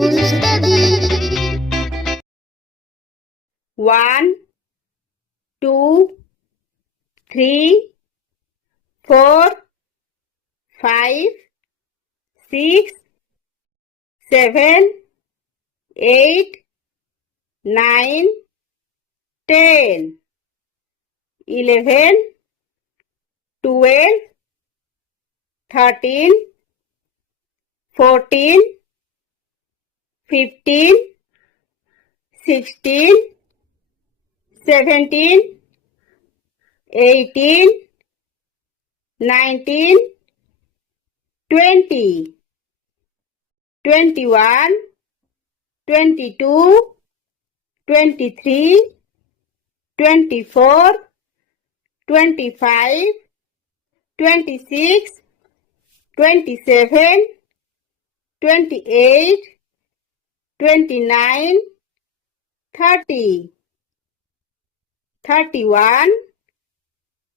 to study. 1, 2, 3, 4, 5, 6, 7, 8, 9, 10, 11, 12, 13, 14, 15, 16, 17, 18, 19, 20, 21, 22, 23, 24, 25, 26, 27, 28, 29, 30, 31,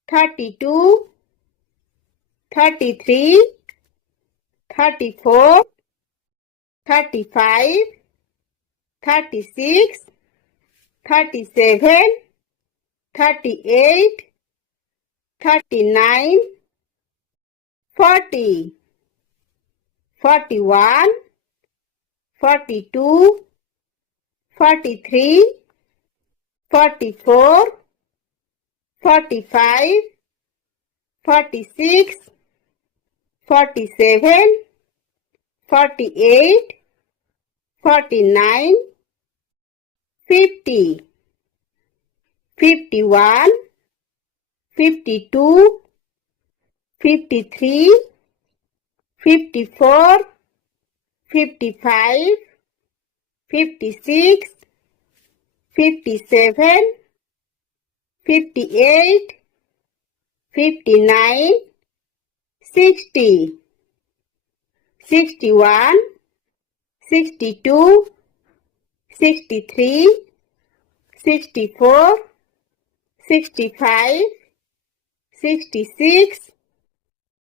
32, 33, 34, 35, 36, 37, 38, 39, 40, 41, 42, 43, 44, 45, 46, 47, 48, 49, 50, 51, 52, 53, 54, 55, 56, 57, 58, 59, 60, 61, 62, 63, 64, 65, 66,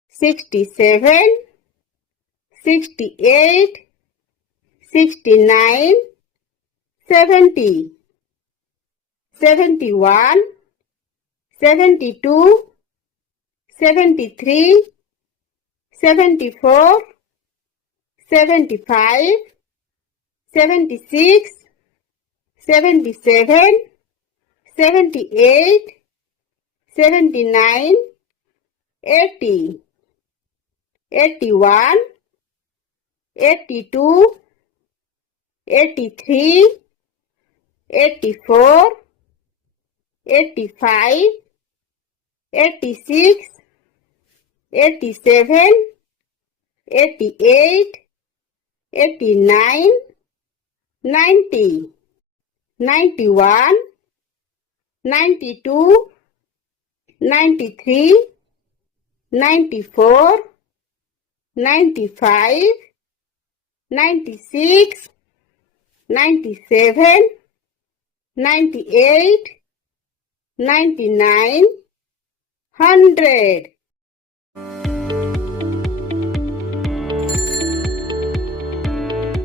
67, 68, 69, 70, 71, 72, 73, 74, 75, 76, 77, 78, 79, 80, 81, 82, 83, 84, 85, 86, 87, 88, 89, 90, 91, 92, 93, 94, 95, 96, 97, 98, 99, 100.